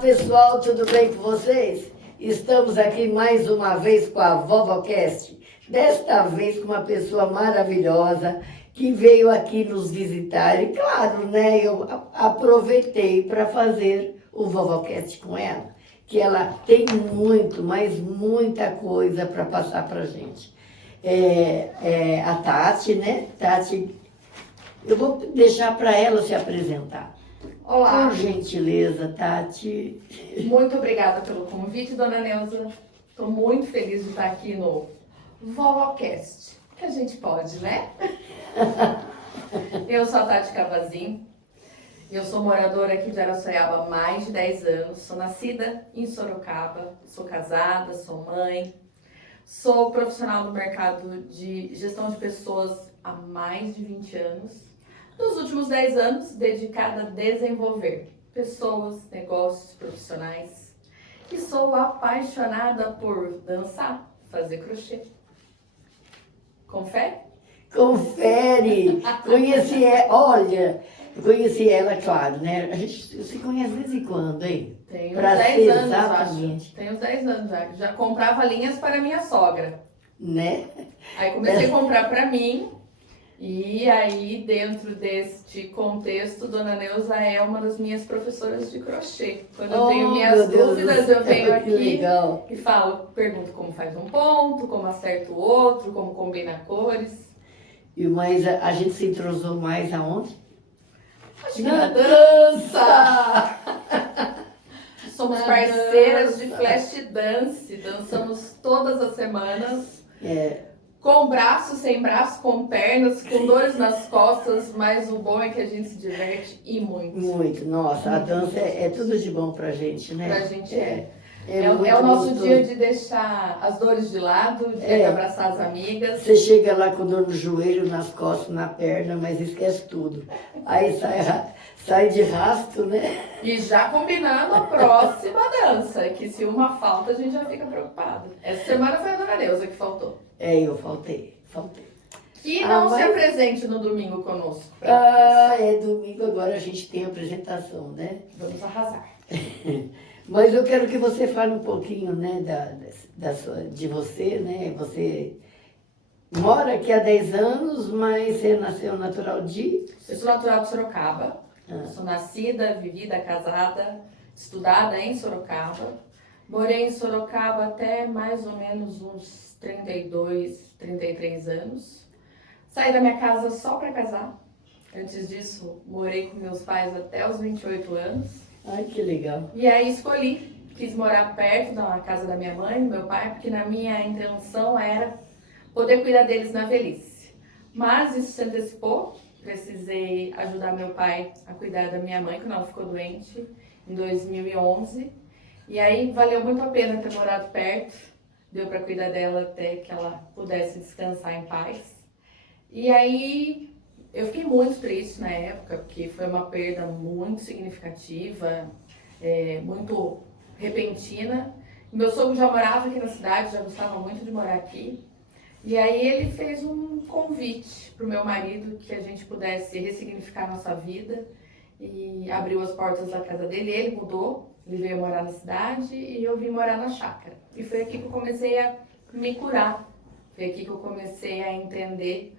Pessoal, tudo bem com vocês? Estamos aqui mais uma vez com a VovoCast, desta vez com uma pessoa maravilhosa que veio aqui nos visitar e claro, né, eu aproveitei para fazer o VovoCast com ela, que ela tem muito, mas muita coisa para passar para a gente. A Tati, né? Tati, eu vou deixar para ela se apresentar. Olá. Por gentileza, Tati. Muito obrigada pelo convite, dona Neuza. Estou muito feliz de estar aqui no VovoCast, que a gente pode, né? Eu sou a Tati Cavazin, eu sou moradora aqui de Araçoiaba há mais de 10 anos, sou nascida em Sorocaba, sou casada, sou mãe, sou profissional do mercado de gestão de pessoas há mais de 20 anos. Nos últimos 10 anos, dedicada a desenvolver pessoas, negócios, profissionais. E sou apaixonada por dançar, fazer crochê. Confere? Confere! Conheci ela, claro, né? A gente se conhece de vez em quando, hein? Tem uns Pra 10 ser anos, exatamente. acho. Tem uns 10 anos já. Já comprava linhas para minha sogra. Né? Aí comecei a comprar para mim. E aí, dentro deste contexto, dona Neuza é uma das minhas professoras de crochê. Quando eu tenho minhas dúvidas, eu venho aqui e pergunto como faz um ponto, como acerta o outro, como combina cores. Mas a gente se entrosou mais aonde? Acho que na dança! Somos parceiras de flash dance, dançamos todas as semanas. Com braço, sem braço, com pernas, com dores nas costas, mas o bom é que a gente se diverte e muito. Muito, nossa, a dança é tudo de bom pra gente, né? Pra gente é. É É o nosso gostoso. dia de deixar as dores de lado, de abraçar as amigas. Você chega lá com dor no joelho, nas costas, na perna, mas esquece tudo. Aí sai de rasto, né? E já combinando a próxima dança, que se uma falta a gente já fica preocupado. Essa semana foi a dona Neuza que faltou. Eu faltei. Que não se apresente no domingo conosco. Domingo agora a gente tem apresentação, né? Vamos arrasar. Mas eu quero que você fale um pouquinho, né, de você, né? Você mora aqui há 10 anos, mas você nasceu natural de... Eu sou natural de Sorocaba. Sou nascida, vivida, casada, estudada em Sorocaba. Morei em Sorocaba até mais ou menos uns 32, 33 anos. Saí da minha casa só para casar. Antes disso, morei com meus pais até os 28 anos. Ai, que legal. E aí quis morar perto da casa da minha mãe, do meu pai, porque na minha intenção era poder cuidar deles na velhice. Mas isso se antecipou, precisei ajudar meu pai a cuidar da minha mãe, quando ela ficou doente, em 2011. E aí valeu muito a pena ter morado perto, deu para cuidar dela até que ela pudesse descansar em paz. E aí eu fiquei muito triste na época, porque foi uma perda muito significativa, muito repentina. Meu sogro já morava aqui na cidade, já gostava muito de morar aqui. E aí ele fez um convite para o meu marido que a gente pudesse ressignificar a nossa vida e abriu as portas da casa dele. Ele mudou, ele veio morar na cidade e eu vim morar na chácara. E foi aqui que eu comecei a me curar, foi aqui que eu comecei a entender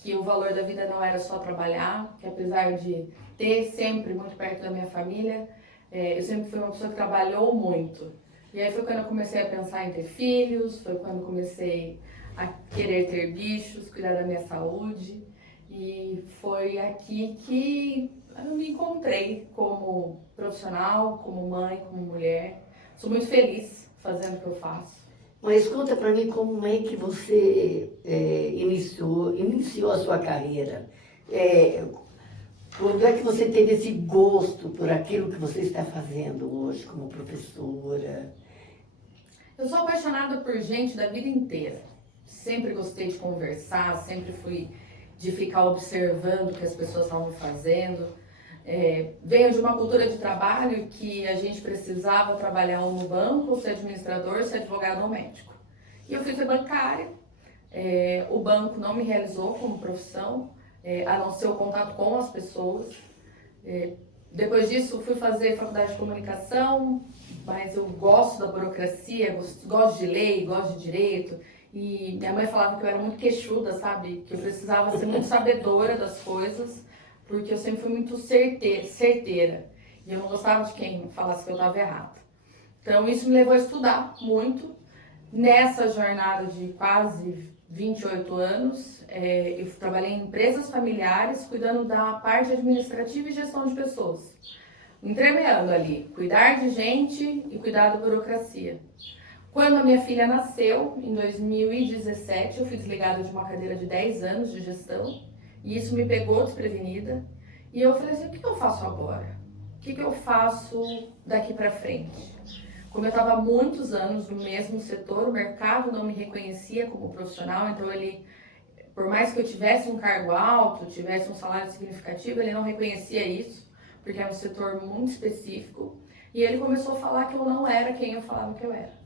que o valor da vida não era só trabalhar, que apesar de ter sempre muito perto da minha família, eu sempre fui uma pessoa que trabalhou muito. E aí foi quando eu comecei a pensar em ter filhos, foi quando eu comecei a querer ter bichos, cuidar da minha saúde. E foi aqui que eu me encontrei como profissional, como mãe, como mulher. Sou muito feliz fazendo o que eu faço. Mas conta pra mim como é que você iniciou a sua carreira. Quando é que você teve esse gosto por aquilo que você está fazendo hoje como professora? Eu sou apaixonada por gente da vida inteira. Sempre gostei de conversar, sempre fui de ficar observando o que as pessoas estavam fazendo. Venho de uma cultura de trabalho que a gente precisava trabalhar ou no banco, ou ser administrador, ser advogado ou médico. E eu fui ser bancária. O banco não me realizou como profissão, a não ser o contato com as pessoas. Depois disso, fui fazer faculdade de comunicação, mas eu gosto da burocracia, gosto de lei, gosto de direito. E minha mãe falava que eu era muito queixuda, sabe? Que eu precisava ser muito sabedora das coisas, porque eu sempre fui muito certeira. E eu não gostava de quem falasse que eu estava errada. Então, isso me levou a estudar muito. Nessa jornada de quase 28 anos, eu trabalhei em empresas familiares, cuidando da parte administrativa e gestão de pessoas. Entremeando ali, cuidar de gente e cuidar da burocracia. Quando a minha filha nasceu, em 2017, eu fui desligada de uma cadeira de 10 anos de gestão, e isso me pegou desprevenida. E eu falei assim, o que eu faço agora? O que eu faço daqui para frente? Como eu estava há muitos anos no mesmo setor, o mercado não me reconhecia como profissional, então por mais que eu tivesse um cargo alto, tivesse um salário significativo, ele não reconhecia isso, porque era um setor muito específico. E ele começou a falar que eu não era quem eu falava que eu era.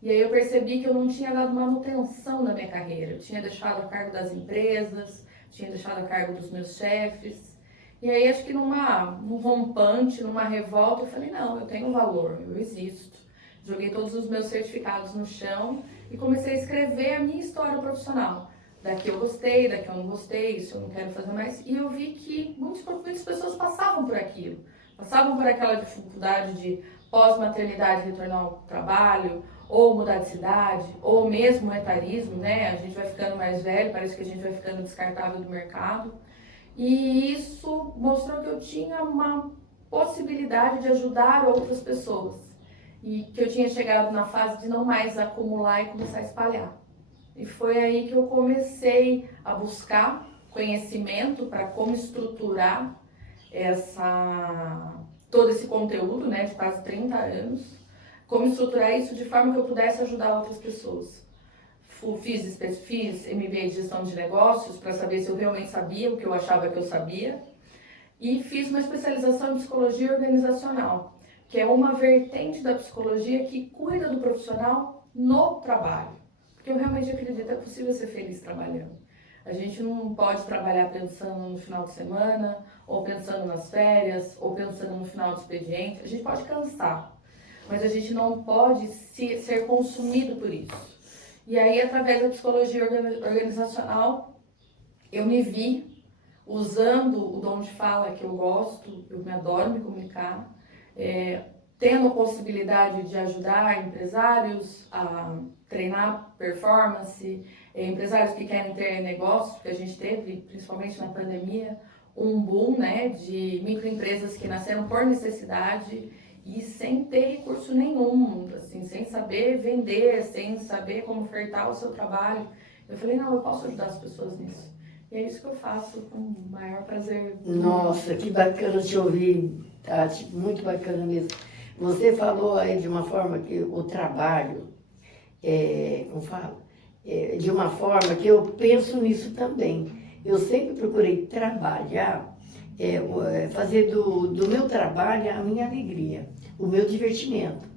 E aí eu percebi que eu não tinha dado manutenção na minha carreira. Eu tinha deixado a cargo das empresas, tinha deixado a cargo dos meus chefes. E aí acho que num rompante, numa revolta, eu falei, não, eu tenho valor, eu existo. Joguei todos os meus certificados no chão e comecei a escrever a minha história profissional. Daqui eu gostei, daqui eu não gostei, isso eu não quero fazer mais. E eu vi que muitas pessoas passavam por aquilo. Passavam por aquela dificuldade de pós-maternidade retornar ao trabalho, ou mudar de cidade, ou mesmo o etarismo, né? A gente vai ficando mais velho, parece que a gente vai ficando descartável do mercado. E isso mostrou que eu tinha uma possibilidade de ajudar outras pessoas. E que eu tinha chegado na fase de não mais acumular e começar a espalhar. E foi aí que eu comecei a buscar conhecimento para como estruturar todo esse conteúdo, né, de quase 30 anos, como estruturar isso de forma que eu pudesse ajudar outras pessoas. Fiz MBA de gestão de negócios para saber se eu realmente sabia o que eu achava que eu sabia, e fiz uma especialização em psicologia organizacional, que é uma vertente da psicologia que cuida do profissional no trabalho. Porque eu realmente acredito que é possível ser feliz trabalhando. A gente não pode trabalhar pensando no final de semana, ou pensando nas férias, ou pensando no final do expediente. A gente pode cansar, mas a gente não pode ser consumido por isso. E aí, através da psicologia organizacional, eu me vi usando o dom de fala que eu gosto, eu me adoro me comunicar, tendo a possibilidade de ajudar empresários a treinar performance, empresários que querem ter negócios, porque a gente teve, principalmente na pandemia, um boom, né, de microempresas que nasceram por necessidade e sem ter recurso nenhum, assim, sem saber vender, sem saber como ofertar o seu trabalho. Eu falei, não, eu posso ajudar as pessoas nisso. E é isso que eu faço com o maior prazer. Nossa, que bacana te ouvir, Tati, muito bacana mesmo. Você falou aí de uma forma que o trabalho, como fala? De uma forma que eu penso nisso também. Eu sempre procurei trabalhar, fazer do meu trabalho a minha alegria, o meu divertimento.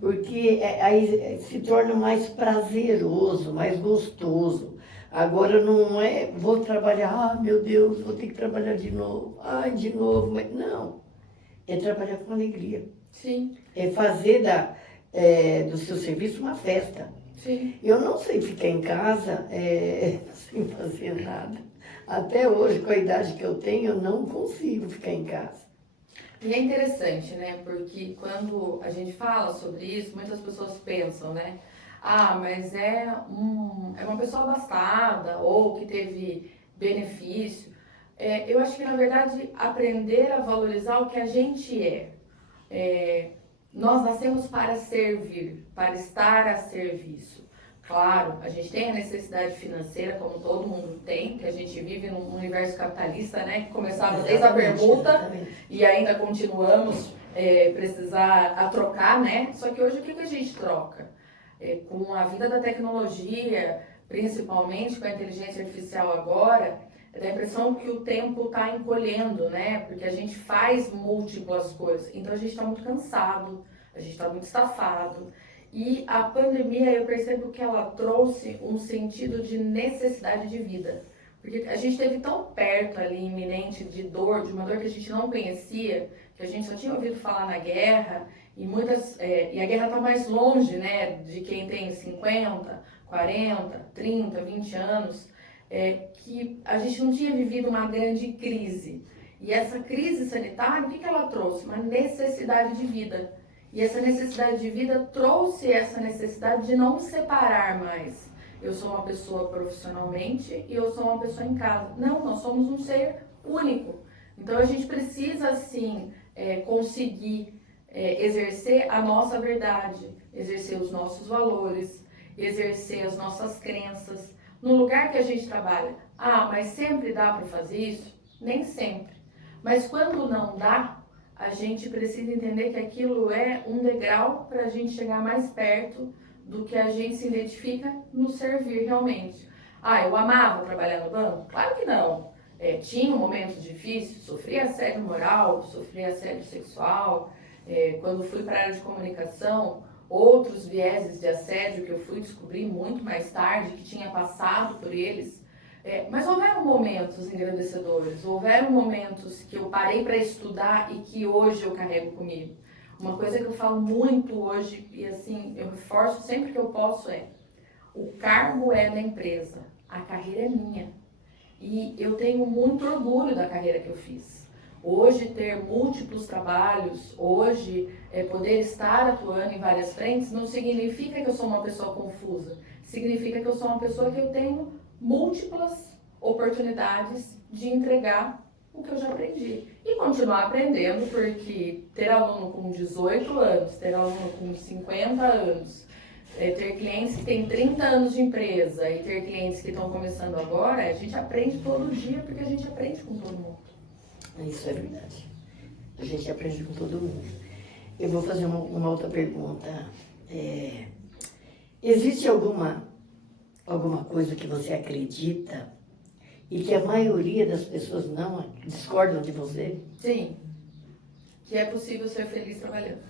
Porque aí se torna mais prazeroso, mais gostoso. Agora não é, vou trabalhar, meu Deus, vou ter que trabalhar de novo, de novo, mas não. É trabalhar com alegria. Sim. É fazer do seu serviço uma festa. Sim. Eu não sei ficar em casa sem fazer nada. Até hoje, com a idade que eu tenho, eu não consigo ficar em casa. E é interessante, né? Porque quando a gente fala sobre isso, muitas pessoas pensam, né? Ah, mas é uma pessoa abastada ou que teve benefício. Eu acho que, na verdade, aprender a valorizar o que a gente é. Nós nascemos para servir, para estar a serviço. Claro, a gente tem a necessidade financeira, como todo mundo tem, que a gente vive num universo capitalista, né? Que começava desde a permuta e ainda continuamos precisar a trocar, né? Só que hoje o que a gente troca? Com a vida da tecnologia, principalmente com a inteligência artificial agora, dá a impressão que o tempo está encolhendo, né? Porque a gente faz múltiplas coisas. Então a gente está muito cansado, a gente está muito estafado. E a pandemia, eu percebo que ela trouxe um sentido de necessidade de vida. Porque a gente esteve tão perto ali, iminente, de dor, de uma dor que a gente não conhecia, que a gente só tinha ouvido falar na guerra, e a guerra está mais longe, né, de quem tem 50, 40, 30, 20 anos, que a gente não tinha vivido uma grande crise. E essa crise sanitária, o que ela trouxe? Uma necessidade de vida. E essa necessidade de vida trouxe essa necessidade de não me separar mais. Eu sou uma pessoa profissionalmente e eu sou uma pessoa em casa. Não, nós somos um ser único. Então a gente precisa, sim, conseguir exercer a nossa verdade, exercer os nossos valores, exercer as nossas crenças no lugar que a gente trabalha. Ah, mas sempre dá para fazer isso? Nem sempre. Mas quando não dá, a gente precisa entender que aquilo é um degrau para a gente chegar mais perto do que a gente se identifica no servir realmente. Ah, eu amava trabalhar no banco? Claro que não. Tinha um momento difícil, sofri assédio moral, sofri assédio sexual. Quando fui para a área de comunicação, outros vieses de assédio que eu fui descobrir muito mais tarde, que tinha passado por eles. Mas houveram momentos engrandecedores, houveram momentos que eu parei para estudar e que hoje eu carrego comigo. Uma coisa que eu falo muito hoje, e assim, eu reforço sempre que eu posso, o cargo é da empresa, a carreira é minha. E eu tenho muito orgulho da carreira que eu fiz. Hoje, ter múltiplos trabalhos, hoje, poder estar atuando em várias frentes, não significa que eu sou uma pessoa confusa. Significa que eu sou uma pessoa que eu tenho múltiplas oportunidades de entregar o que eu já aprendi. E continuar aprendendo, porque ter aluno com 18 anos, ter aluno com 50 anos, ter clientes que têm 30 anos de empresa e ter clientes que estão começando agora, a gente aprende todo dia, porque a gente aprende com todo mundo. Isso é verdade. A gente aprende com todo mundo. Eu vou fazer uma outra pergunta. Existe alguma coisa que você acredita e que a maioria das pessoas não discordam de você? Sim, que é possível ser feliz trabalhando.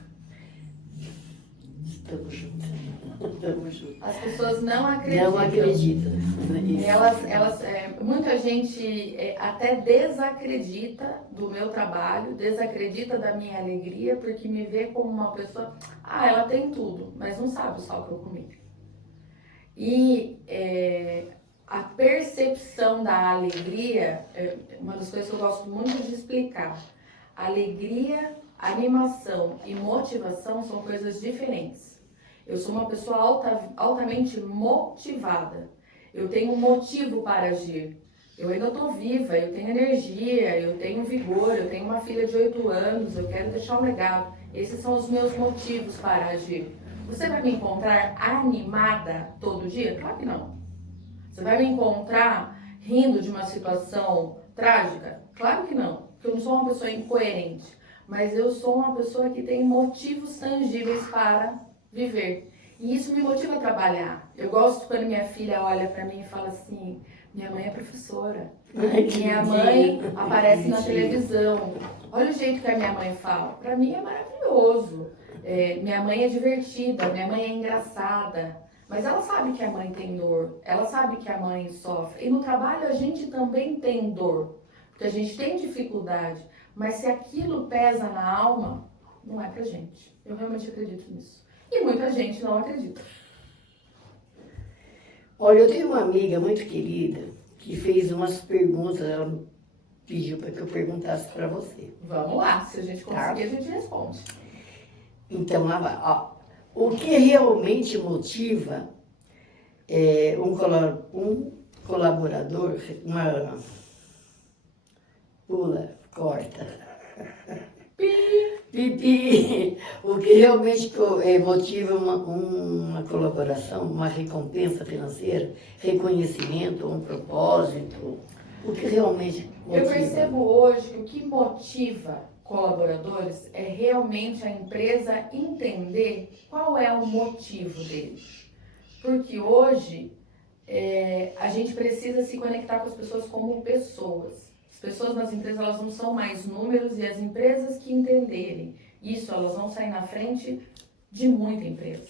Estamos juntos. Estamos juntos. As pessoas não acreditam. Não acreditam. Muita gente até desacredita do meu trabalho, desacredita da minha alegria, porque me vê como uma pessoa, ela tem tudo, mas não sabe o sal que eu comi. E a percepção da alegria, uma das coisas que eu gosto muito de explicar. Alegria, animação e motivação são coisas diferentes. Eu sou uma pessoa altamente motivada. Eu tenho um motivo para agir. Eu ainda estou viva, eu tenho energia, eu tenho vigor, eu tenho uma filha de 8 anos, eu quero deixar um legado. Esses são os meus motivos para agir. Você vai me encontrar animada todo dia? Claro que não. Você vai me encontrar rindo de uma situação trágica? Claro que não, porque eu não sou uma pessoa incoerente. Mas eu sou uma pessoa que tem motivos tangíveis para viver. E isso me motiva a trabalhar. Eu gosto quando minha filha olha para mim e fala assim, minha mãe é professora. Minha mãe aparece na televisão. Olha o jeito que a minha mãe fala. Para mim é maravilhoso. Minha mãe é divertida, minha mãe é engraçada. Mas ela sabe que a mãe tem dor. Ela sabe que a mãe sofre. E no trabalho a gente também tem dor. Porque a gente tem dificuldade. Mas se aquilo pesa na alma, não é pra gente. Eu realmente acredito nisso. E muita gente não acredita. Olha, eu tenho uma amiga muito querida que fez umas perguntas, ela pediu para que eu perguntasse para você. Vamos lá, se a gente conseguir, a gente responde. Então, lá vai. O que realmente motiva um colaborador, corta. Pipi. O que realmente motiva uma colaboração, uma recompensa financeira, reconhecimento, um propósito? O que realmente motiva? Eu percebo hoje que o que motiva colaboradores é realmente a empresa entender qual é o motivo dele. Porque hoje a gente precisa se conectar com as pessoas como pessoas. As pessoas nas empresas, elas não são mais números, e as empresas que entenderem isso, elas vão sair na frente de muita empresa.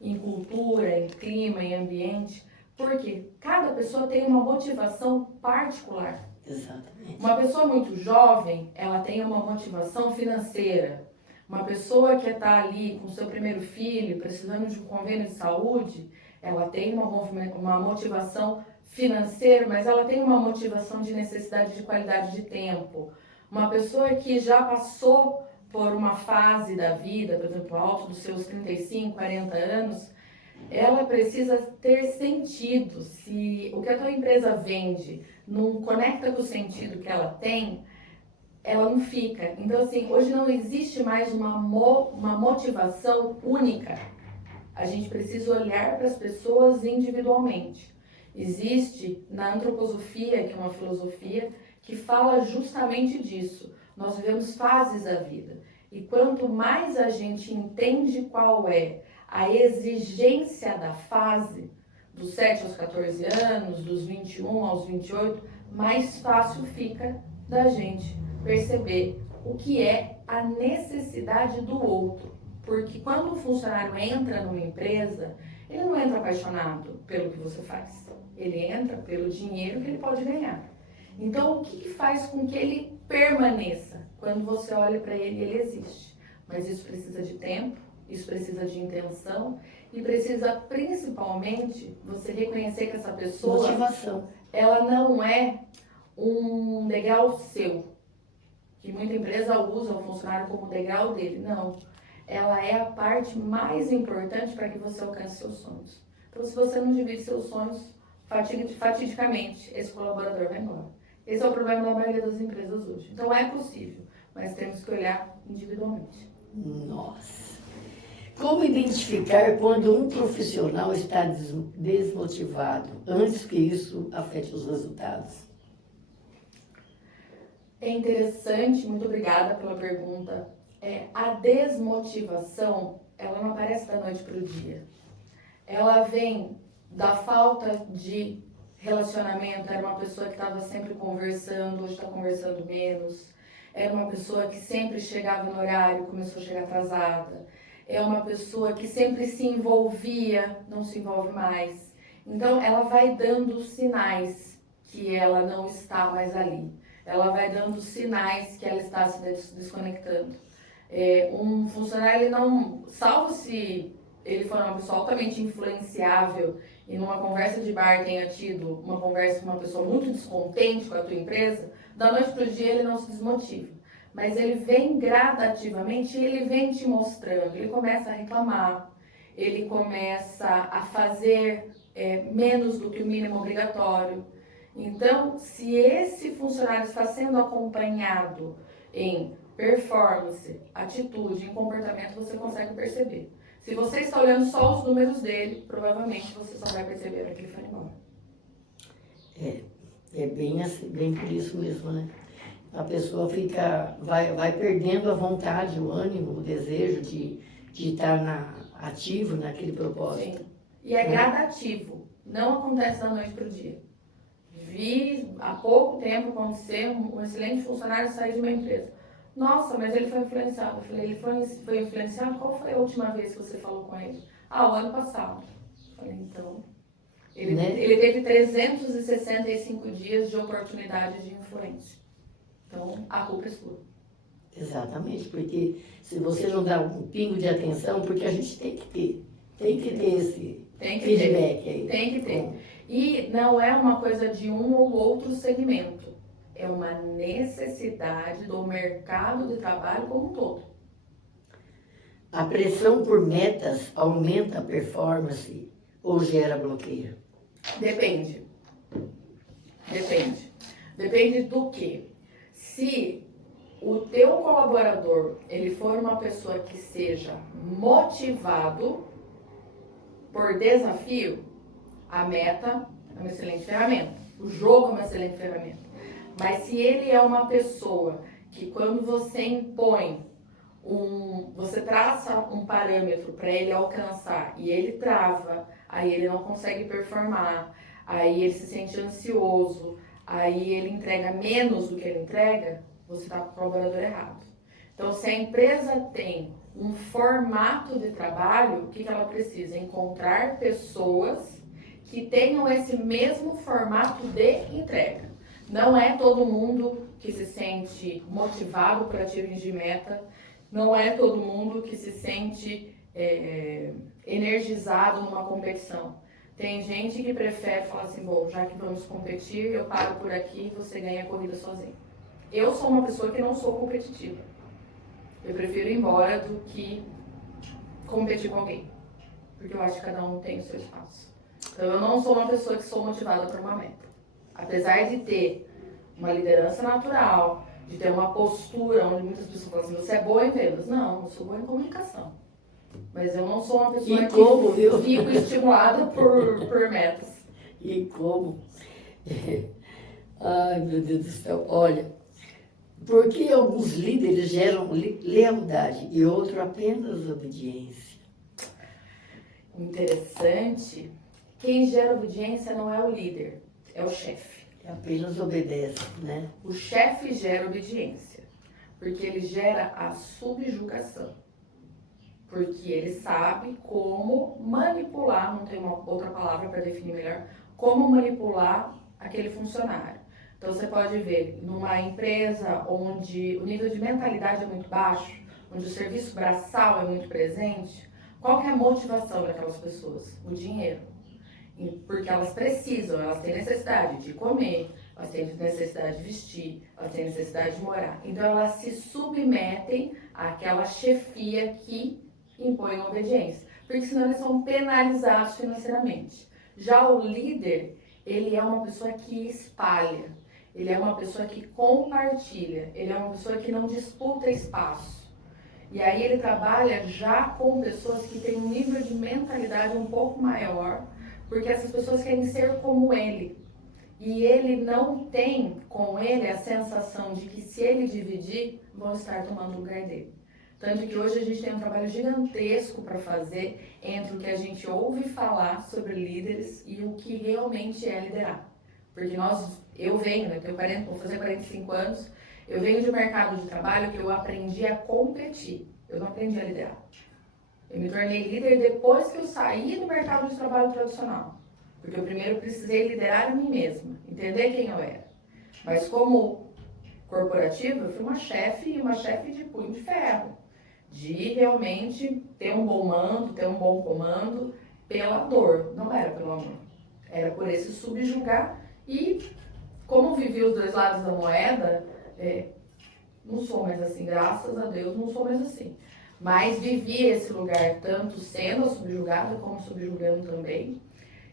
Em cultura, em clima, em ambiente, Porque cada pessoa tem uma motivação particular. Exatamente. Uma pessoa muito jovem, ela tem uma motivação financeira. Uma pessoa que está ali com seu primeiro filho, precisando de um convênio de saúde, ela tem uma motivação financeira, mas ela tem uma motivação de necessidade de qualidade de tempo. Uma pessoa que já passou por uma fase da vida, por exemplo, alto dos seus 35, 40 anos, ela precisa ter sentido. Se o que a tua empresa vende não conecta com o sentido que ela tem, ela não fica. Então, assim, hoje não existe mais uma motivação única. A gente precisa olhar para as pessoas individualmente. Existe na antroposofia, que é uma filosofia, que fala justamente disso. Nós vivemos fases da vida. E quanto mais a gente entende qual é a exigência da fase, dos 7 aos 14 anos, dos 21 aos 28, mais fácil fica da gente perceber o que é a necessidade do outro. Porque quando um funcionário entra numa empresa, ele não entra apaixonado pelo que você faz. Ele entra pelo dinheiro que ele pode ganhar. Então, o que faz com que ele permaneça? Quando você olha para ele, ele existe. Mas isso precisa de tempo, isso precisa de intenção e precisa principalmente você reconhecer que essa pessoa, motivação, ela não é um degrau seu, que muita empresa usa o funcionário como degrau dele. Não, ela é a parte mais importante para que você alcance seus sonhos. Então, se você não divide seus sonhos, fatidicamente, esse colaborador vai embora. Esse é o problema da maioria das empresas hoje. Então, é possível, mas temos que olhar individualmente. Nossa! Como identificar quando um profissional está desmotivado, antes que isso afete os resultados? É interessante, muito obrigada pela pergunta. A desmotivação, ela não aparece da noite para o dia. Ela vem da falta de relacionamento. Era uma pessoa que estava sempre conversando, hoje está conversando menos. Era uma pessoa que sempre chegava no horário, começou a chegar atrasada. É uma pessoa que sempre se envolvia, não se envolve mais. Então, ela vai dando sinais que ela não está mais ali. Ela vai dando sinais que ela está se desconectando. Um funcionário, ele não, salvo se ele for uma pessoa altamente influenciável e numa conversa de bar tenha tido uma conversa com uma pessoa muito descontente com a tua empresa, da noite para o dia ele não se desmotiva. Mas ele vem gradativamente e ele vem te mostrando, ele começa a reclamar, ele começa a fazer menos do que o mínimo obrigatório. Então, se esse funcionário está sendo acompanhado em performance, atitude, em comportamento, você consegue perceber. Se você está olhando só os números dele, provavelmente você só vai perceber que ele foi embora. É bem assim, bem por isso mesmo, né? A pessoa vai perdendo a vontade, o ânimo, o desejo de estar ativo naquele propósito. Sim. E é gradativo, não acontece da noite para o dia. Vi há pouco tempo acontecer um excelente funcionário sair de uma empresa. Nossa, mas ele foi influenciado. Eu falei, ele foi influenciado? Qual foi a última vez que você falou com ele? O ano passado. Eu falei, então... Ele teve 365 dias de oportunidade de influência. Então, a culpa é sua. Exatamente, porque se você não dá um pingo de atenção, porque a gente tem que ter esse feedback aí. Tem que ter. E não é uma coisa de um ou outro segmento. É uma necessidade do mercado de trabalho como um todo. A pressão por metas aumenta a performance ou gera bloqueio? Depende. Depende do quê? Se o teu colaborador ele for uma pessoa que seja motivado por desafio, a meta é uma excelente ferramenta. O jogo é uma excelente ferramenta. Mas se ele é uma pessoa que quando você impõe você traça um parâmetro para ele alcançar e ele trava, aí ele não consegue performar, aí ele se sente ansioso, aí ele entrega menos do que ele entrega, você está com o colaborador errado. Então, se a empresa tem um formato de trabalho, o que ela precisa? Encontrar pessoas que tenham esse mesmo formato de entrega. Não é todo mundo que se sente motivado por atingir meta, não é todo mundo que se sente energizado numa competição. Tem gente que prefere falar assim, bom, já que vamos competir, eu paro por aqui e você ganha a corrida sozinho. Eu sou uma pessoa que não sou competitiva. Eu prefiro ir embora do que competir com alguém. Porque eu acho que cada um tem o seu espaço. Então eu não sou uma pessoa que sou motivada por uma meta. Apesar de ter uma liderança natural, de ter uma postura onde muitas pessoas falam assim, você é boa em vendas. Não, eu sou boa em comunicação. Mas eu não sou uma pessoa que fico estimulada por metas. E como? Ai, meu Deus do céu. Olha, por que alguns líderes geram lealdade e outros apenas obediência? Interessante. Quem gera obediência não é o líder, é o chefe. Apenas obedece, né? O chefe gera obediência, porque ele gera a subjugação. Porque ele sabe como manipular, não tem uma outra palavra para definir melhor, como manipular aquele funcionário. Então você pode ver, numa empresa onde o nível de mentalidade é muito baixo, onde o serviço braçal é muito presente, qual que é a motivação daquelas pessoas? O dinheiro. Porque elas precisam, elas têm necessidade de comer, elas têm necessidade de vestir, elas têm necessidade de morar. Então elas se submetem àquela chefia que impõe obediência, porque senão eles são penalizados financeiramente. Já o líder, ele é uma pessoa que espalha, ele é uma pessoa que compartilha, ele é uma pessoa que não disputa espaço. E aí ele trabalha já com pessoas que têm um nível de mentalidade um pouco maior, porque essas pessoas querem ser como ele. E ele não tem com ele a sensação de que se ele dividir, vão estar tomando o lugar dele. Tanto que hoje a gente tem um trabalho gigantesco para fazer entre o que a gente ouve falar sobre líderes e o que realmente é liderar. Porque eu venho, né, vou fazer 45 anos, eu venho de um mercado de trabalho que eu aprendi a competir, eu não aprendi a liderar. Eu me tornei líder depois que eu saí do mercado de trabalho tradicional. Porque eu primeiro precisei liderar a mim mesma, entender quem eu era. Mas como corporativa, eu fui uma chefe e uma chefe de punho de ferro. De realmente ter um bom mando, ter um bom comando pela dor, não era pelo amor. Era por esse subjugar e como vivi os dois lados da moeda, não sou mais assim, graças a Deus não sou mais assim. Mas vivi esse lugar tanto sendo subjugada como subjugando também.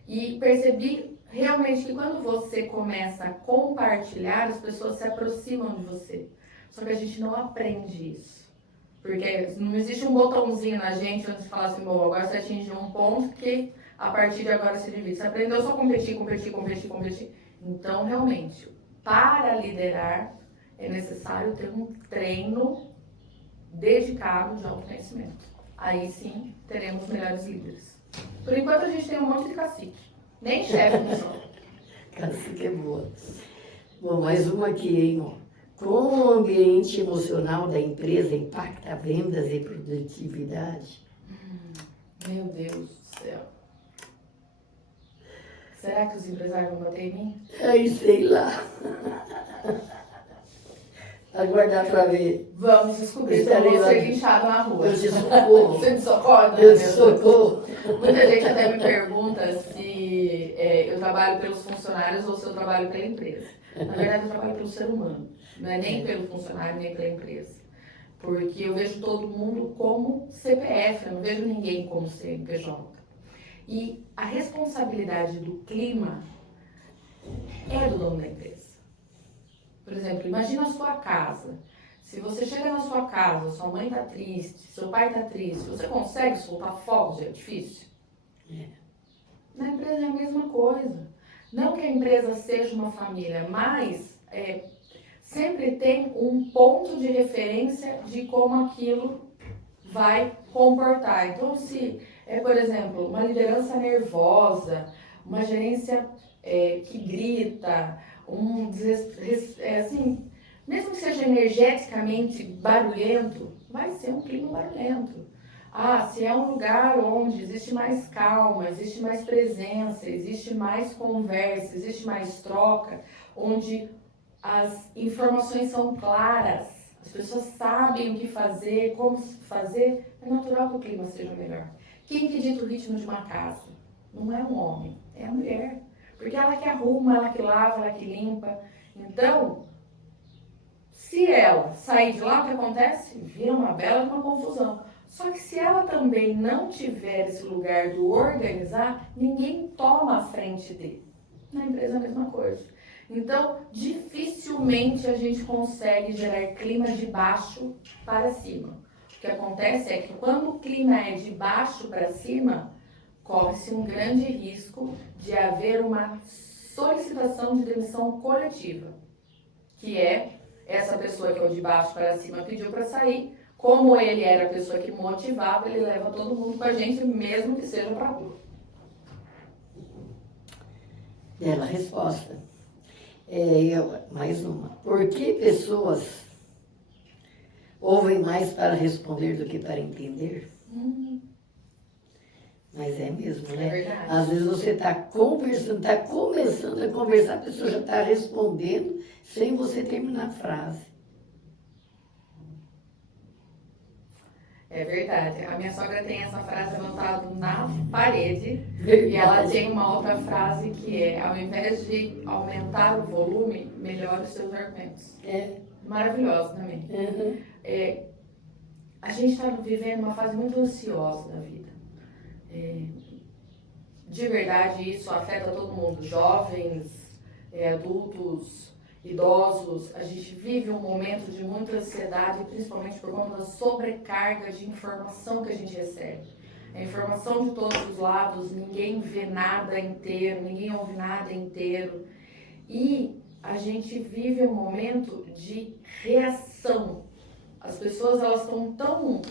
E percebi realmente que quando você começa a compartilhar, as pessoas se aproximam de você. Só que a gente não aprende isso. Porque não existe um botãozinho na gente onde você fala assim, bom, agora você atingiu um ponto que a partir de agora se divide. Você aprendeu só competir. Então, realmente, para liderar, é necessário ter um treino dedicado de autoconhecimento. Aí sim, teremos melhores líderes. Por enquanto, a gente tem um monte de cacique. Nem chefe não são. Cacique é boa. Bom, mais uma aqui, hein, ó. Como o ambiente emocional da empresa impacta vendas e produtividade? Meu Deus do céu. Será que os empresários vão bater em mim? Aí, sei lá. Aguardar para ver. Vamos descobrir se eu vou ser linchado na rua. Eu te socorro. Você me socorre? Eu te socorro. Muita gente até me pergunta se eu trabalho pelos funcionários ou se eu trabalho pela empresa. Na verdade, eu trabalho pelo ser humano. Não é nem pelo funcionário, nem pela empresa. Porque eu vejo todo mundo como CPF, eu não vejo ninguém como CNPJ. E a responsabilidade do clima é do dono da empresa. Por exemplo, imagina a sua casa. Se você chega na sua casa, sua mãe está triste, seu pai está triste, você consegue soltar fogos de artifício? Na empresa é a mesma coisa. Não que a empresa seja uma família, mas sempre tem um ponto de referência de como aquilo vai comportar. Então, se por exemplo, uma liderança nervosa, uma gerência que grita, assim, mesmo que seja energeticamente barulhento, vai ser um clima barulhento. Se é um lugar onde existe mais calma, existe mais presença, existe mais conversa, existe mais troca, onde as informações são claras, as pessoas sabem o que fazer, como fazer, é natural que o clima seja melhor. Quem que dita o ritmo de uma casa? Não é um homem, é a mulher. Porque ela que arruma, ela que lava, ela que limpa. Então, se ela sair de lá, o que acontece? Vira uma bela uma confusão. Só que se ela também não tiver esse lugar do organizar, ninguém toma a frente dele. Na empresa é a mesma coisa. Então, dificilmente a gente consegue gerar clima de baixo para cima. O que acontece é que quando o clima é de baixo para cima, corre-se um grande risco de haver uma solicitação de demissão coletiva, que é essa pessoa que é o de baixo para cima pediu para sair, como ele era a pessoa que motivava, ele leva todo mundo com a gente, mesmo que seja para a rua. Bela resposta. Mais uma. Por que pessoas ouvem mais para responder do que para entender? Mas é mesmo, né? É verdade. Às vezes você está conversando, está começando a conversar, a pessoa já está respondendo sem você terminar a frase. É verdade. A minha sogra tem essa frase anotada na parede. Verdade. E ela tem uma outra frase que é: ao invés de aumentar o volume, melhore os seus argumentos. É. Maravilhosa também. Uhum. A gente está vivendo uma fase muito ansiosa da vida. De verdade, isso afeta todo mundo, jovens, adultos, idosos. A gente vive um momento de muita ansiedade, principalmente por conta da sobrecarga de informação que a gente recebe. A informação de todos os lados, ninguém vê nada inteiro, ninguém ouve nada inteiro. E a gente vive um momento de reação. As pessoas elas estão tão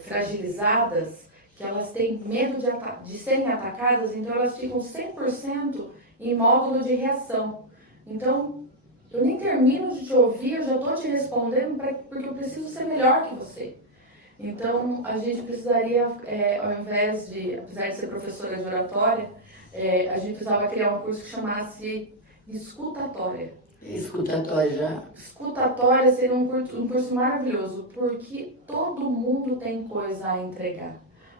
fragilizadas que elas têm medo de serem atacadas, então elas ficam 100% em módulo de reação. Então, eu nem termino de te ouvir, eu já estou te respondendo porque eu preciso ser melhor que você. Então, a gente precisaria, ao invés de, apesar de ser professora de oratória, a gente precisava criar um curso que chamasse escutatória. Escutatória já. Escutatória seria um curso maravilhoso, porque todo mundo tem coisa a entregar.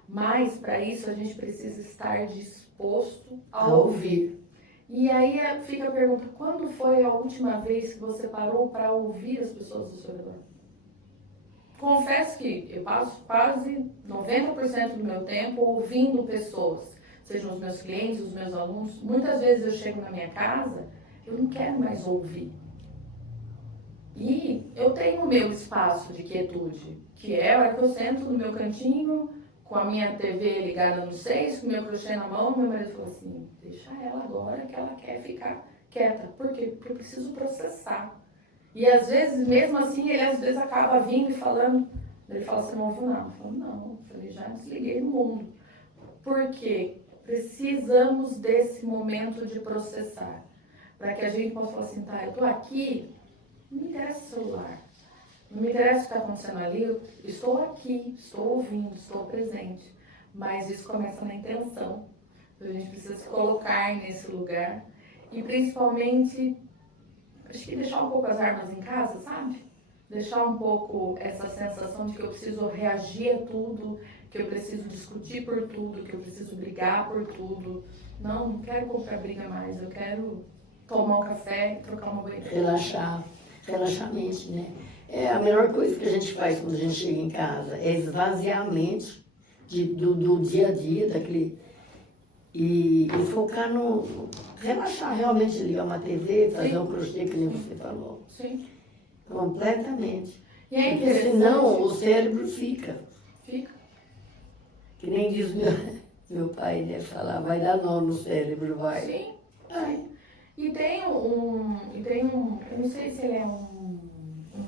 Mas, para isso, a gente precisa estar disposto a ouvir. E aí fica a pergunta: quando foi a última vez que você parou para ouvir as pessoas do seu redor? Confesso que eu passo quase 90% do meu tempo ouvindo pessoas, sejam os meus clientes, os meus alunos. Muitas vezes eu chego na minha casa, eu não quero mais ouvir. E eu tenho o meu espaço de quietude, que é a hora que eu sento no meu cantinho, com a minha TV ligada no 6, com o meu crochê na mão. Meu marido falou assim: deixa ela agora que ela quer ficar quieta. Por quê? Porque eu preciso processar. E às vezes, mesmo assim, ele às vezes acaba vindo e falando. Ele fala: você não ouviu nada? Eu falo: não, eu falei, já desliguei no mundo. Por quê? Precisamos desse momento de processar. Para que a gente possa falar assim: tá, eu tô aqui, não me interessa o celular. Não me interessa o que está acontecendo ali, eu estou aqui, estou ouvindo, estou presente. Mas isso começa na intenção. Então a gente precisa se colocar nesse lugar. E principalmente, acho que deixar um pouco as armas em casa, sabe? Deixar um pouco essa sensação de que eu preciso reagir a tudo, que eu preciso discutir por tudo, que eu preciso brigar por tudo. Não quero comprar briga mais, eu quero tomar um café e trocar uma banheira. Relaxar a mente, né? A melhor coisa que a gente faz quando a gente chega em casa é esvaziar a mente do dia a dia, e focar no... Relaxar realmente, ligar uma TV, fazer um crochê, que nem você falou. Sim. Completamente. E é porque senão o cérebro fica. Fica. Que nem diz meu pai, né? Falar, vai dar nó no cérebro, vai. Sim. Sim. E tem um, eu não sei se ele é um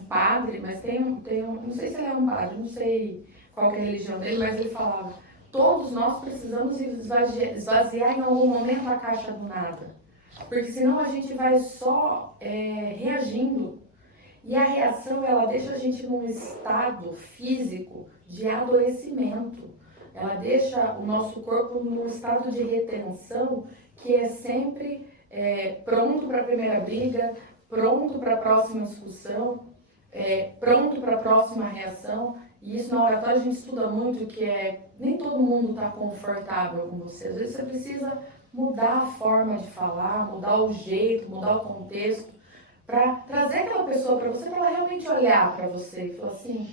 padre, mas não sei se ele é um padre, não sei qual que é a religião dele, mas ele falava: todos nós precisamos esvaziar em algum momento a caixa do nada, porque senão a gente vai só reagindo. E a reação, ela deixa a gente num estado físico de adoecimento. Ela deixa o nosso corpo num estado de retenção que é sempre pronto para a primeira briga, pronto para a próxima discussão, pronto para a próxima reação. E isso na oratória a gente estuda muito, que nem todo mundo está confortável com você. Às vezes você precisa mudar a forma de falar, mudar o jeito, mudar o contexto, para trazer aquela pessoa para você, para ela realmente olhar para você e falar assim,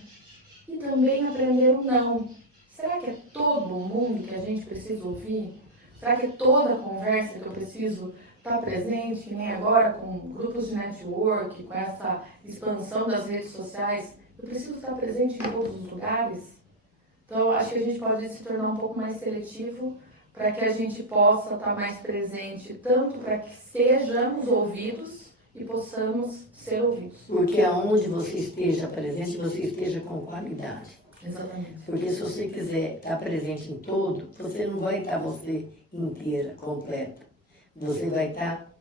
e também aprender o não. Será que é todo mundo que a gente precisa ouvir? Será que é toda a conversa que eu preciso estar presente, que nem agora com grupos de network, com essa expansão das redes sociais? Eu preciso estar presente em todos os lugares? Então, acho que a gente pode se tornar um pouco mais seletivo para que a gente possa estar mais presente, tanto para que sejamos ouvidos e possamos ser ouvidos. Porque aonde você esteja presente, você esteja com qualidade. Exatamente. Porque se você quiser estar presente em todo, você não vai estar você inteira, completa. Você vai estar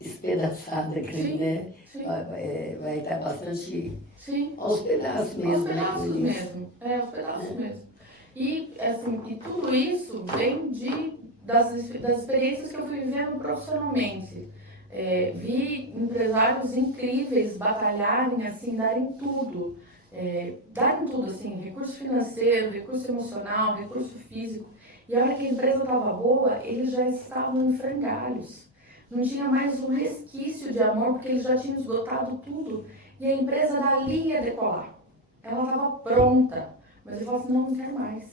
espedaçada, Sim, né? sim. Vai estar bastante Sim. aos pedaços mesmo. Aos pedaços né? mesmo. Aos pedaços mesmo. E, assim, e tudo isso vem das experiências que eu fui vivendo profissionalmente. Vi empresários incríveis batalharem, assim, darem tudo, assim, recurso financeiro, recurso emocional, recurso físico. E a hora que a empresa estava boa, eles já estavam em frangalhos. Não tinha mais um resquício de amor, porque eles já tinham esgotado tudo. E a empresa dali ia decolar. Ela estava pronta, mas eu falava assim, não quero mais.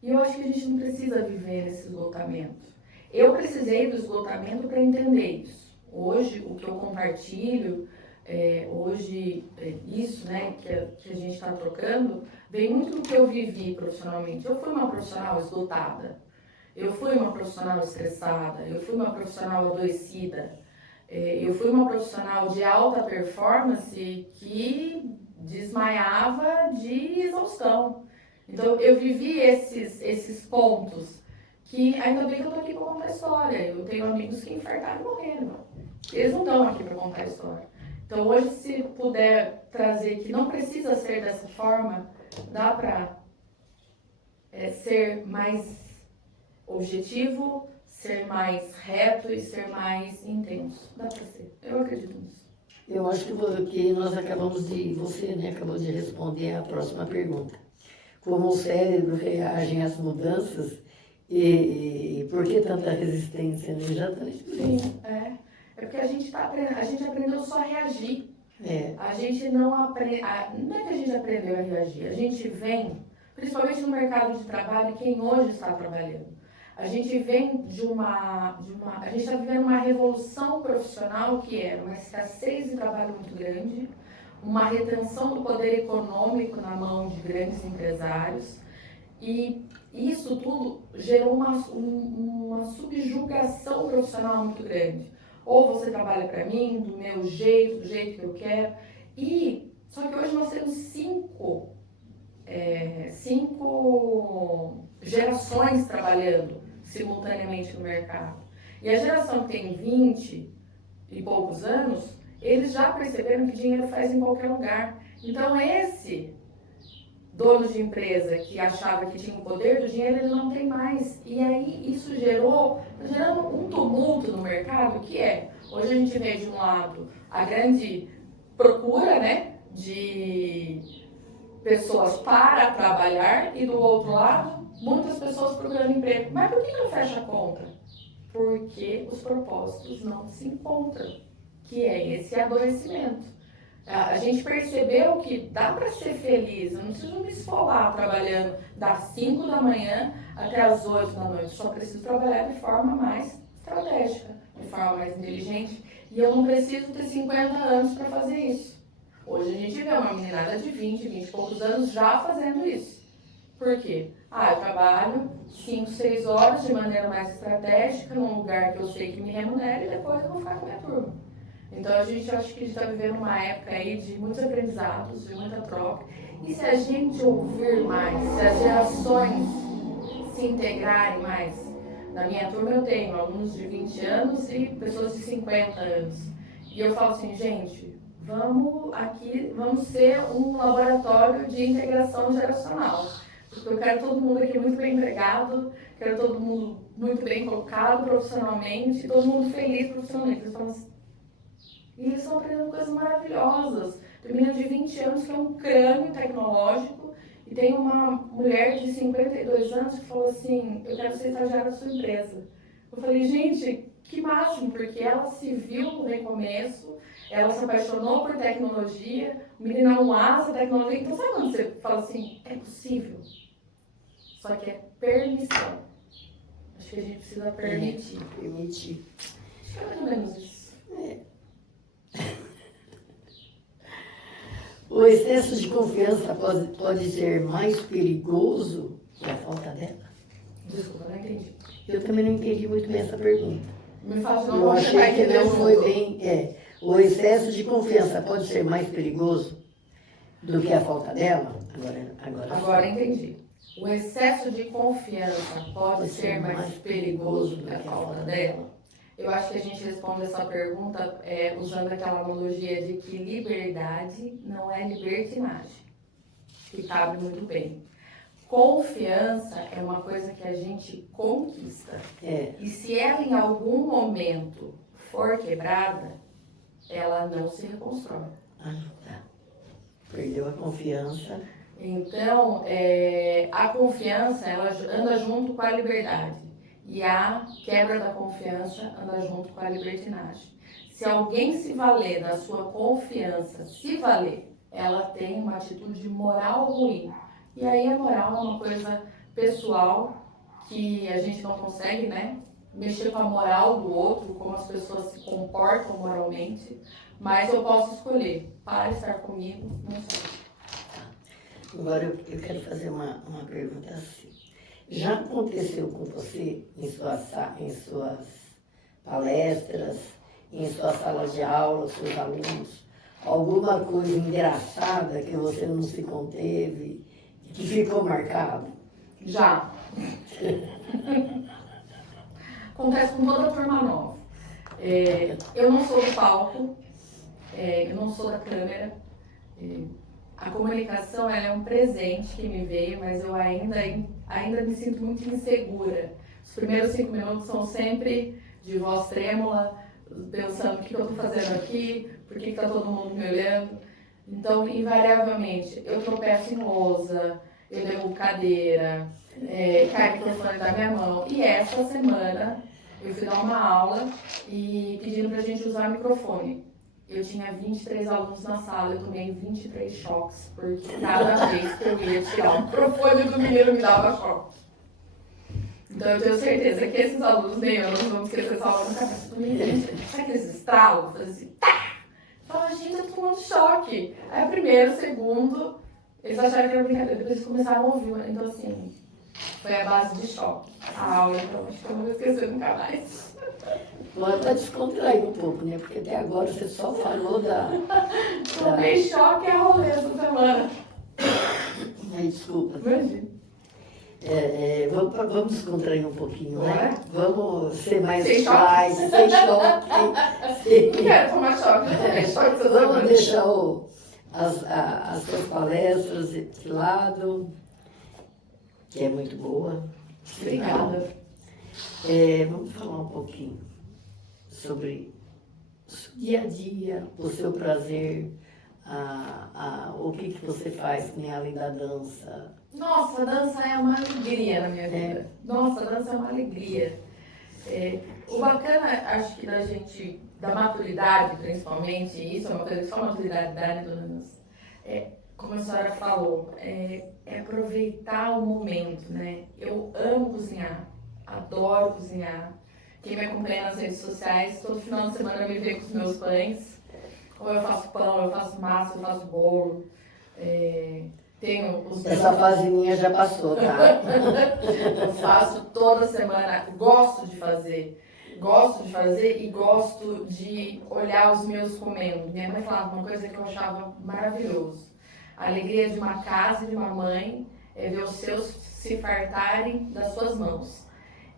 E eu acho que a gente não precisa viver nesse esgotamento. Eu precisei do esgotamento para entender isso. Hoje, o que eu compartilho, isso, né, que a gente está trocando, vem muito do que eu vivi profissionalmente. Eu fui uma profissional esgotada, eu fui uma profissional estressada, eu fui uma profissional adoecida, eu fui uma profissional de alta performance que desmaiava de exaustão. Então, eu vivi esses pontos que ainda bem que eu tô aqui para contar a história. Eu tenho amigos que infartaram e morreram. Eles não estão aqui para contar a história. Então, hoje, se puder trazer que não precisa ser dessa forma, dá para ser mais objetivo, ser mais reto e ser mais intenso. Dá para ser. Eu acredito nisso. Eu acho que nós você, né, acabou de responder a próxima pergunta. Como o cérebro reage às mudanças e por que tanta resistência, né? Já está explicando. Sim, é porque a gente aprendeu só a reagir. É. A gente não aprende, não é que a gente aprendeu a reagir, a gente vem, principalmente no mercado de trabalho, quem hoje está trabalhando, a gente vem a gente está vivendo uma revolução profissional que era uma escassez de trabalho muito grande, uma retenção do poder econômico na mão de grandes empresários, e isso tudo gerou uma subjugação profissional muito grande. Ou você trabalha para mim, do meu jeito, do jeito que eu quero. Só que hoje nós temos cinco gerações trabalhando simultaneamente no mercado. E a geração que tem 20 e poucos anos, eles já perceberam que dinheiro faz em qualquer lugar. Então esse dono de empresa que achava que tinha o poder do dinheiro, ele não tem mais. E aí isso está gerando um tumulto no mercado que hoje a gente vê de um lado a grande procura, né, de pessoas para trabalhar e do outro lado muitas pessoas procurando emprego. Mas por que não fecha a conta? Porque os propósitos não se encontram, que é esse adoecimento. A gente percebeu que dá para ser feliz, eu não preciso me esfolar trabalhando das 5 da manhã até as 8 da noite, só preciso trabalhar de forma mais estratégica, de forma mais inteligente, e eu não preciso ter 50 anos para fazer isso. Hoje a gente vê uma meninada de 20 e poucos anos já fazendo isso. Por quê? Eu trabalho 5, 6 horas de maneira mais estratégica, num lugar que eu sei que me remunera e depois eu vou ficar com a minha turma. Então a gente acha que a gente está vivendo uma época aí de muitos aprendizados, de muita troca. E se a gente ouvir mais, se as gerações se integrarem mais? Na minha turma eu tenho alunos de 20 anos e pessoas de 50 anos. E eu falo assim, gente, vamos ser um laboratório de integração geracional. Porque eu quero todo mundo aqui muito bem empregado, quero todo mundo muito bem colocado profissionalmente, todo mundo feliz profissionalmente. E eles estão aprendendo coisas maravilhosas. Tem um menino de 20 anos que é um crânio tecnológico e tem uma mulher de 52 anos que falou assim, eu quero ser estagiária da sua empresa. Eu falei, gente, que máximo, porque ela se viu no recomeço, ela se apaixonou por tecnologia, o menino não asa tecnologia. Então sabe quando você fala assim, é possível? Só que é permissão. Acho que a gente precisa permitir. Permitir. Acho que é mais ou menos isso. O excesso de confiança pode ser mais perigoso que a falta dela? Desculpa, não entendi. Eu também não entendi muito bem essa pergunta. Me faz de novo. Eu achei que não foi bem. O excesso de confiança pode ser mais perigoso do que a falta dela? Agora entendi. O excesso de confiança pode ser mais perigoso do que a falta dela? Eu acho que a gente responde essa pergunta usando aquela analogia de que liberdade não é libertinagem, que cabe muito bem. Confiança é uma coisa que a gente conquista. E se ela em algum momento for quebrada, ela não se reconstrói. Tá. Perdeu a confiança. Então, a confiança, ela anda junto com a liberdade. E a quebra da confiança anda junto com a libertinagem. Se alguém se valer da sua confiança, ela tem uma atitude moral ruim. E aí a moral é uma coisa pessoal que a gente não consegue, né? Mexer com a moral do outro, como as pessoas se comportam moralmente. Mas eu posso escolher para estar comigo, não sei. Agora eu quero fazer uma pergunta assim. Já aconteceu com você em suas palestras, em sua sala de aula, seus alunos, alguma coisa engraçada que você não se conteve, que ficou marcado? Já. Acontece com toda a turma nova. Eu não sou do palco, eu não sou da câmera. A comunicação ela é um presente que me veio, mas eu ainda me sinto muito insegura. Os primeiros 5 minutos são sempre de voz trêmula, pensando o que eu estou fazendo aqui, por que está todo mundo me olhando. Então, invariavelmente, eu tropeço em lousa, eu derrubo cadeira, cai o microfone da minha mão. E essa semana eu fui dar uma aula e pedindo para a gente usar o microfone. Eu tinha 23 alunos na sala, eu tomei 23 choques, porque cada vez que eu ia tirar o microfone do menino me dava choque. Então eu tenho certeza que esses alunos, nem eu, não vão esquecer essa aula nunca mais. Sabe aqueles estralos? Faz assim, tá! Fala, gente, eu tô tomando choque. Aí o primeiro, o segundo, eles acharam que era brincadeira, depois eles começaram a ouvir. Então assim, foi a base de choque. A aula, então acho que eu não vou esquecer nunca mais. Agora para descontrair um pouco, né? Porque até agora você só falou da... Tomei choque a rolê essa semana. Ai, desculpa. Imagina. Vamos descontrair um pouquinho, né? Bora. Vamos ser mais Sem pais, sem choque. Não quero tomar choque, não tomei choque essa semana. Vamos deixar as suas palestras de lado, que é muito boa. Obrigada. Vamos falar um pouquinho sobre o seu dia a dia, o seu prazer, o que você faz, né, além da dança. Nossa, a dança é uma alegria na minha vida. Nossa, a dança é uma alegria. O bacana, acho que da gente, da maturidade principalmente, isso é uma coisa que só a maturidade dá, né, dona Nancy? Como a senhora falou, é aproveitar o momento, né? Eu amo cozinhar, adoro cozinhar. Quem me acompanha nas redes sociais, todo final de semana me vê com os meus pães. Ou eu faço pão, eu faço massa, eu faço bolo. Tenho os Essa fase minha já passou, tá? Eu faço toda semana, gosto de fazer e gosto de olhar os meus comendo. Minha mãe falava uma coisa que eu achava maravilhoso. A alegria de uma casa e de uma mãe é ver os seus se fartarem das suas mãos.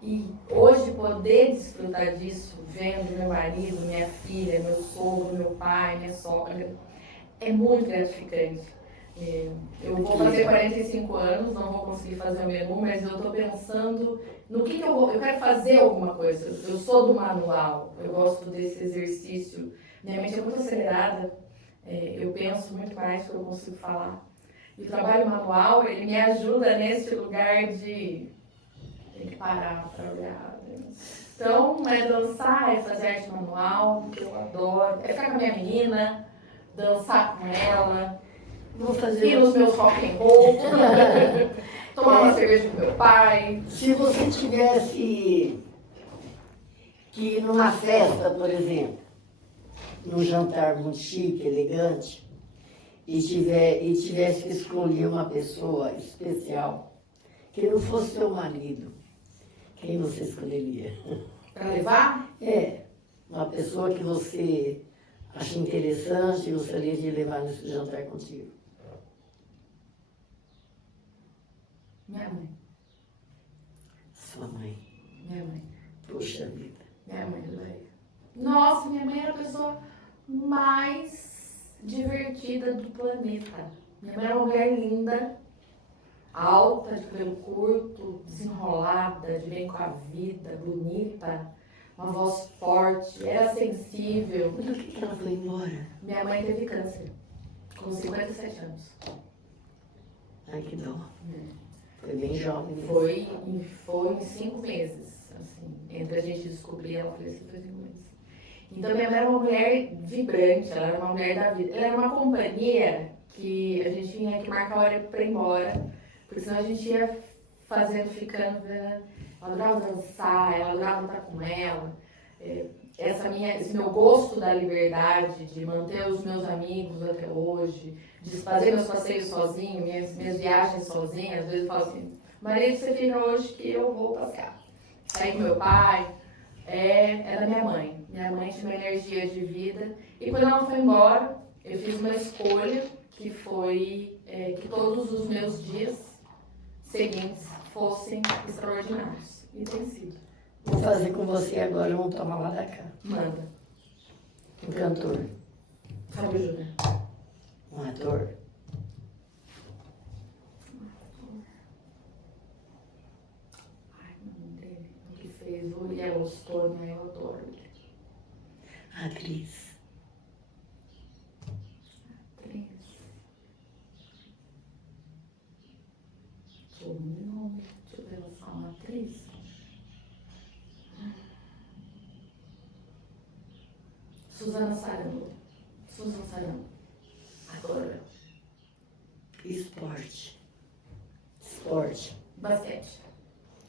E hoje poder desfrutar disso, vendo meu marido, minha filha, meu sogro, meu pai, minha sogra, é muito gratificante. Eu vou fazer 45 anos, não vou conseguir fazer o menu, mas eu estou pensando no que eu vou. Eu quero fazer alguma coisa. Eu sou do manual, eu gosto desse exercício. Minha mente é muito acelerada, eu penso muito mais do que eu consigo falar. E o trabalho manual, ele me ajuda nesse lugar de tem que parar para olhar. Então, é dançar, é fazer arte manual, que eu adoro. É ficar com a minha menina, dançar com ela, Vou fazer ir nos meus rock and roll, tomar uma cerveja com meu pai. Se você tivesse que ir numa festa, por exemplo, num jantar muito chique, elegante, e tivesse que escolher uma pessoa especial, que não fosse seu marido, quem você escolheria? Para levar? É, uma pessoa que você acha interessante e gostaria de levar nesse jantar contigo. Minha mãe. Sua mãe. Minha mãe. Puxa vida. Minha mãe, Leia. Nossa, minha mãe era a pessoa mais divertida do planeta. Minha mãe era uma mulher linda, alta, de cabelo curto, desenrolada, de bem com a vida, bonita, uma voz forte, era sensível. Por que ela foi embora? Minha mãe teve câncer, com 57 anos. Ai, que dó. Foi bem jovem mesmo. Foi em 5 meses, assim, entre a gente descobrir ela faleceu foi 5 meses. Então minha mãe era uma mulher vibrante, ela era uma mulher da vida. Ela era uma companhia que a gente tinha que marcar a hora para ir embora, porque senão a gente ia fazendo, ficando, né? Ela adorava dançar, ela adorava estar com ela. Esse meu gosto da liberdade, de manter os meus amigos até hoje, de fazer meus passeios sozinho, minhas viagens sozinha, às vezes eu falo assim, Maria, você fica hoje que eu vou passear. Sair com meu pai, é da minha mãe. Minha mãe tinha uma energia de vida. E quando ela foi embora, eu fiz uma escolha que foi que todos os meus dias seguintes fossem extraordinários. E tem sido. Vou fazer com você agora um toma lá da cá. Manda. Um cantor, Fábio Júnior. um ator. Ai, o nome dele. O que fez o Yellowstone, eu adoro ele. Atriz. Atriz. Sobrenome. Deixa eu ver lançar uma atriz. Suzana Sarandon. Suzana Sarandon. Adoro. Esporte. Esporte. Basquete.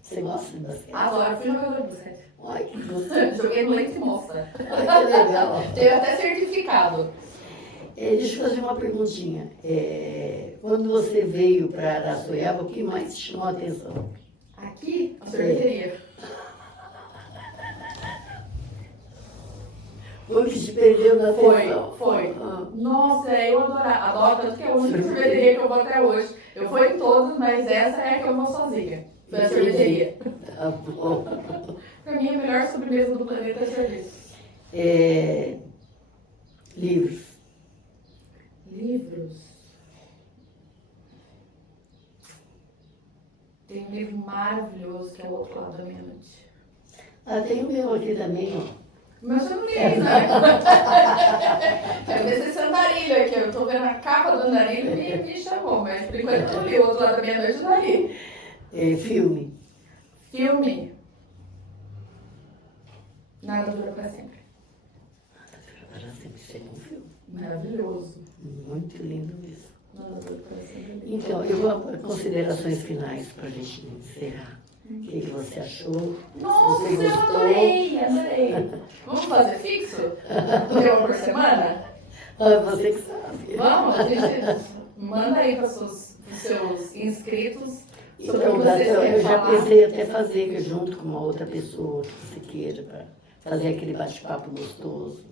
Você gosta de basquete? Adoro. Fui jogador de basquete. Ai, que gostoso. Joguei no Leite Moça. Ai, que legal. Teve até certificado. Deixa eu fazer uma perguntinha. Quando você veio para Araçoiaba, o que mais te chamou a atenção? Aqui, a sorveteria. O que te perdeu na atenção? Foi. Ah. Nossa, eu adoro, tanto que é a única sorveteria que eu vou até hoje. Eu fui em todas, mas essa é a que eu vou sozinha. Foi a sorveteria. Tá bom. Pra mim, a melhor sobremesa do planeta é sorvete. Livros. Livros. Tem um livro maravilhoso que é O Outro Lado da Meia-Noite. Ah, tem o meu aqui também, ó. Mas eu não li ainda, né? Quero ver se esse andarilho aqui. Eu tô vendo a capa do andarilho e me chamou, mas por enquanto eu não li. O Outro Lado da Meia-Noite eu não li. Filme. Filme. Nada dura pra sempre. Agora sempre ser um filme. Maravilhoso. Muito lindo mesmo. Nada dura pra sempre. Então, eu vou considerações finais para a gente encerrar. O que você achou? Nossa, Se você eu gostou? adorei. Vamos fazer fixo? Um por semana? Ah, você que sabe. Vamos, a gente manda aí para os seus inscritos sobre o Então, que vocês eu querem já falar. pensei até fazer junto com uma outra pessoa que você queira, para fazer aquele bate-papo gostoso.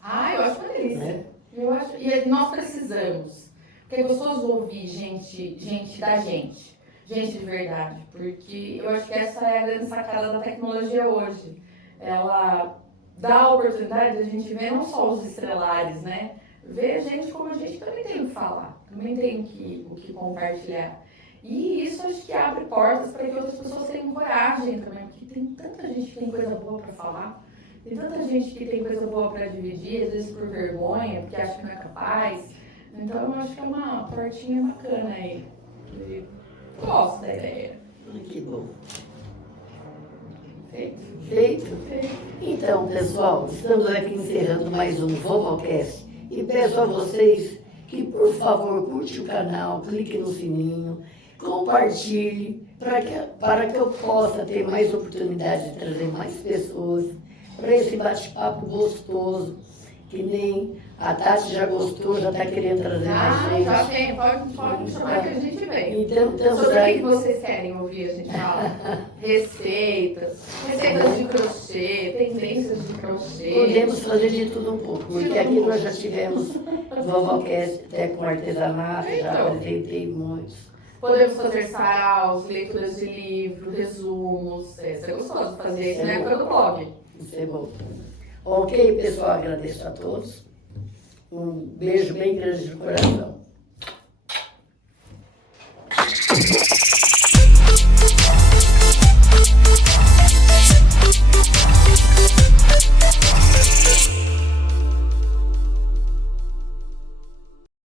Ah, eu acho uma delícia. Né? Eu acho, e nós precisamos. Porque é gostoso ouvir gente da gente. gente de verdade, porque eu acho que essa é a grande sacada da tecnologia hoje. Ela dá a oportunidade de a gente ver não só os estrelares, né? Ver a gente como a gente também tem o que falar, também tem o que compartilhar. E isso acho que abre portas para que outras pessoas tenham coragem também, porque tem tanta gente que tem coisa boa para falar, tem tanta gente que tem coisa boa para dividir, às vezes por vergonha, porque acha que não é capaz. Então eu acho que é uma portinha bacana aí. Eu gosto da ideia. Que bom. Feito. Feito? Então, pessoal, estamos aqui encerrando mais um Vovocast. E peço a vocês que, por favor, curte o canal, clique no sininho, compartilhe, para que eu possa ter mais oportunidade de trazer mais pessoas para esse bate-papo gostoso, que nem a Tati já gostou, já está querendo trazer mais gente. Já tem, pode me chamar que a gente vem. Então, estamos Sobre o aí. que vocês querem ouvir a gente falar? Receitas de crochê, tendências de crochê. Podemos fazer de tudo um pouco, porque aqui nós já tivemos Vovocast até com artesanato, já Então. apresentei muitos. Podemos fazer saraus, leituras de livro, resumos. Isso é gostoso fazer isso na época do blog. Isso é bom. Ok, pessoal, agradeço a todos. Um beijo bem grande no coração.